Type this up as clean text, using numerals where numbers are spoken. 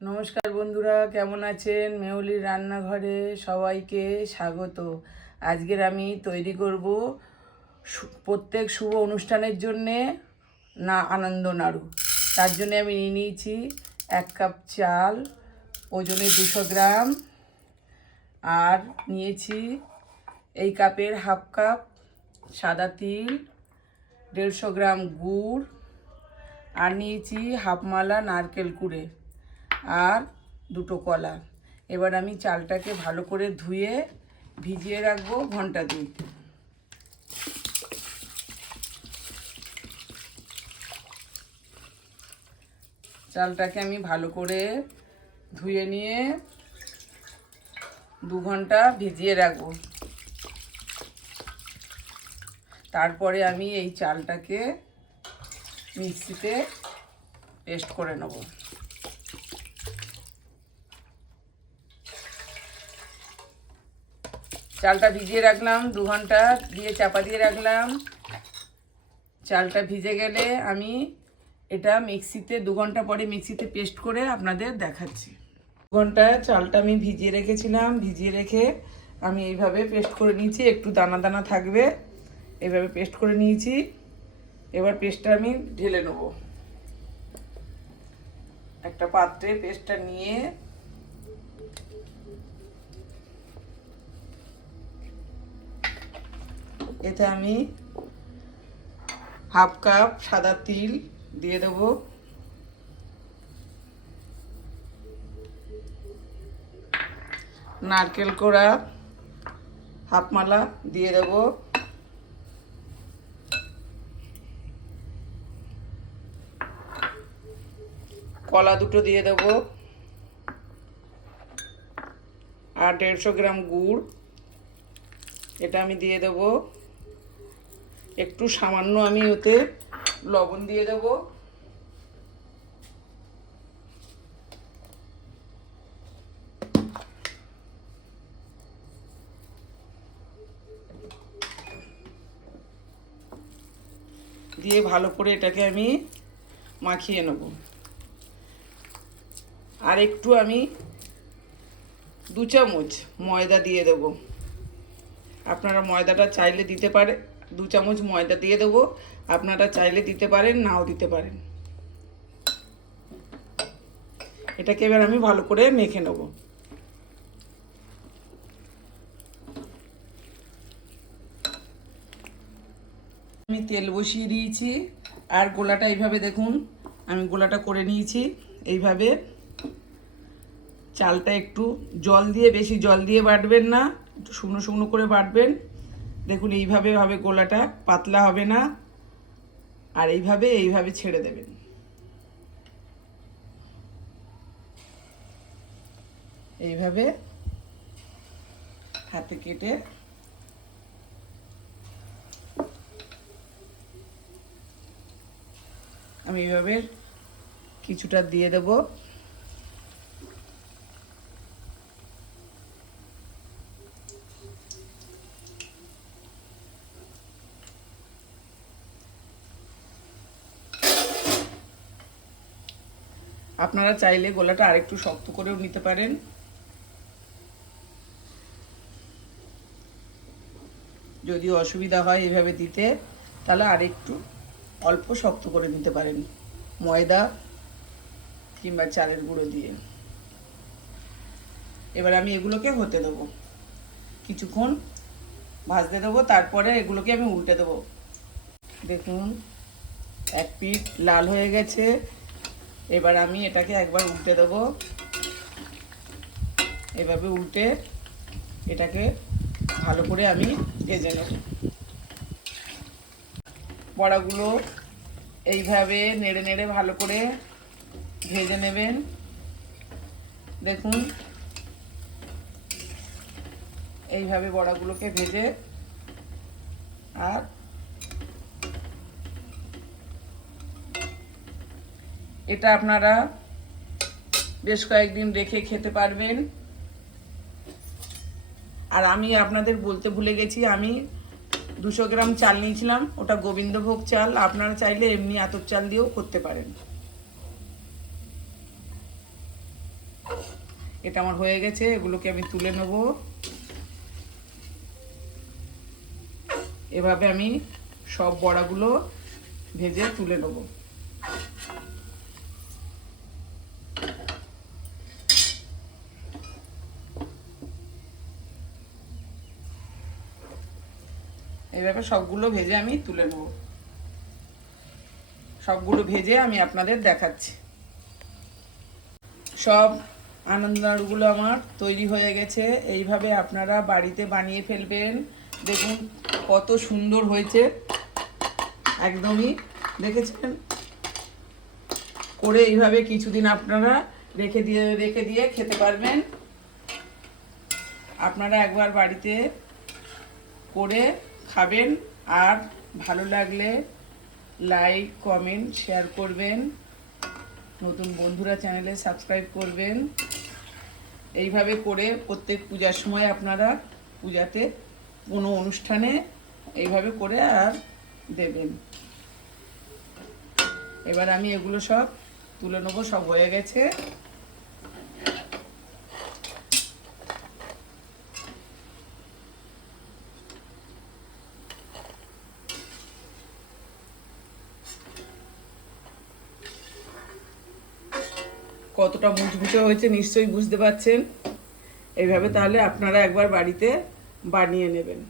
নমস্কার বন্ধুরা, কেমন আছেন? মেহুলির রান্নাঘরে সবাইকে স্বাগত। আজকের আমি তৈরি করব প্রত্যেক শুভ অনুষ্ঠানের জন্যে আনন্দ নাড়ু। তার জন্য আমি নিয়ে নিয়েছি 1 কাপ চাল, ওজনে 200 গ্রাম, আর নিয়েছি এই কাপের হাফ কাপ সাদা তিল, 150 গ্রাম গুড়, আর নিয়েছি হাফ মালা নারকেল কুড়ে, আর 2টো কলা। এবার আমি চালটাকে ভালো করে ধুয়ে ভিজিয়ে রাখবো ঘন্টা 2। চালটাকে আমি ভালো করে ধুয়ে নিয়ে 2 ঘন্টা ভিজিয়ে রাখবো। তারপরে আমি এই চালটাকে মিক্সিতে পেস্ট করে নেব। চালটা ভিজিয়ে রাখলাম, 2 ঘন্টা দিয়ে চাপা দিয়ে রাখলাম। চালটা ভিজে গেলে আমি এটা মিক্সিতে 2 ঘন্টা পরে মিক্সিতে পেস্ট করে আপনাদের দেখাচ্ছি। 2 ঘন্টা চালটা আমি ভিজিয়ে রেখেছিলাম, ভিজিয়ে রেখে আমি এইভাবে পেস্ট করে নিয়েছি। একটু দানা দানা থাকবে, এইভাবে পেস্ট করে নিয়েছি। এবার পেস্টটা আমি ঢেলে নেব একটা পাত্রে। পেস্টটা নিয়ে এতে আমি হাফ কাপ সাদা তিল দিয়ে দেব, নারকেল কোড়া হাফ মালা দিয়ে দেব, কলা 2টো দিয়ে দেব, আর 150 গ্রাম গুড় এটা আমি দিয়ে দেব। একটু সামান্য আমি ওতে লবণ দিয়ে দেব। দিয়ে ভালো করে এটাকে আমি মাখিয়ে নেব। আর একটু আমি 2 চামচ ময়দা দিয়ে দেব। আপনারা ময়দাটা চাইলে দিতে পারে, 2 চামচ ময়দা দিয়ে দেবো। আপনারা চাইলে দিতে পারেন, নাও দিতে পারেন। এটাকে এবার আমি ভালো করে মেখে নেব। আমি তেল বসিয়ে দিয়েছি, আর গোলাটা এইভাবে দেখুন আমি গোলাটা করে নিয়েছি। এইভাবে চালটা একটু জল দিয়ে, বেশি জল দিয়ে বাটবেন না, একটু শুকনো শুকনো করে বাটবেন। দেখুন এইভাবে গোলাটা পাতলা হবে না, আর এইভাবে ছেড়ে দেবেন। এইভাবে হাতে কেটে আমি এইভাবে কিছুটা দিয়ে দেব। আপনারা চাইলে গোলাটা আরেকটু শক্ত করেও নিতে পারেন। যদি অসুবিধা হয় এইভাবে দিতে, তাহলে আরেকটু অল্প শক্ত করে নিতে পারেন ময়দা কিংবা চালের গুঁড়ো দিয়ে। এবার আমি এগুলোকে হতে দেবো, কিছুক্ষণ ভাজতে দেবো, তারপরে এগুলোকে আমি উল্টে দেবো। দেখুন এক পিঠ লাল হয়ে গেছে। এবার আমি এটাকে একবার উল্টে দেবো। এভাবে উল্টে এটাকে ভালো করে আমি ভেজে নেব। বড়াগুলো এইভাবে নেড়ে নেড়ে ভালো করে ভেজে নেবেন। দেখুন এইভাবে বড়াগুলোকে ভেজে, আর এটা আপনারা বেশ কয়েকদিন রেখে খেতে পারবেন। আর আমি আপনাদের বলতে ভুলে গেছি, আমি 200 গ্রাম চাল নিয়েছিলাম, ওটা গোবিন্দভোগ চাল। আপনারা চাইলে এমনি আতপ চাল দিয়েও করতে পারেন। এটা আমার হয়ে গেছে, এগুলোকে আমি তুলে নেব। এভাবে আমি সব বড়াগুলো ভেজে তুলে নেব। এইভাবে সবগুলো ভেজে আমি তুলে নেব। সবগুলো ভেজে আমি আপনাদের দেখাচ্ছি। সব আনন্দ নাড়ুগুলো আমার তৈরি হয়ে গেছে। এইভাবে আপনারা বাড়িতে বানিয়ে ফেলবেন, দেখুন কত সুন্দর হয়েছে। একদমই দেখেছেন, করে এইভাবে কিছুদিন আপনারা রেখে দিয়ে খেতে পারবেন। আপনারা একবার বাড়িতে করে খাবেন, আর ভালো লাগলে লাইক কমেন্ট শেয়ার করবেন, নতুন বন্ধুরা চ্যানেলে সাবস্ক্রাইব করবেন। এইভাবে করে প্রত্যেক পূজার সময় আপনারা পূজাতে কোনো অনুষ্ঠানে এইভাবে করে আর দেবেন। এবার আমি এগুলো সব তুলে নেবো, সব হয়ে গেছে। কতটা মুচমুচে হয়েছে নিশ্চয়ই বুঝতে পারছেন। এইভাবে তাহলে আপনারা একবার বাড়িতে বানিয়ে নেবেন।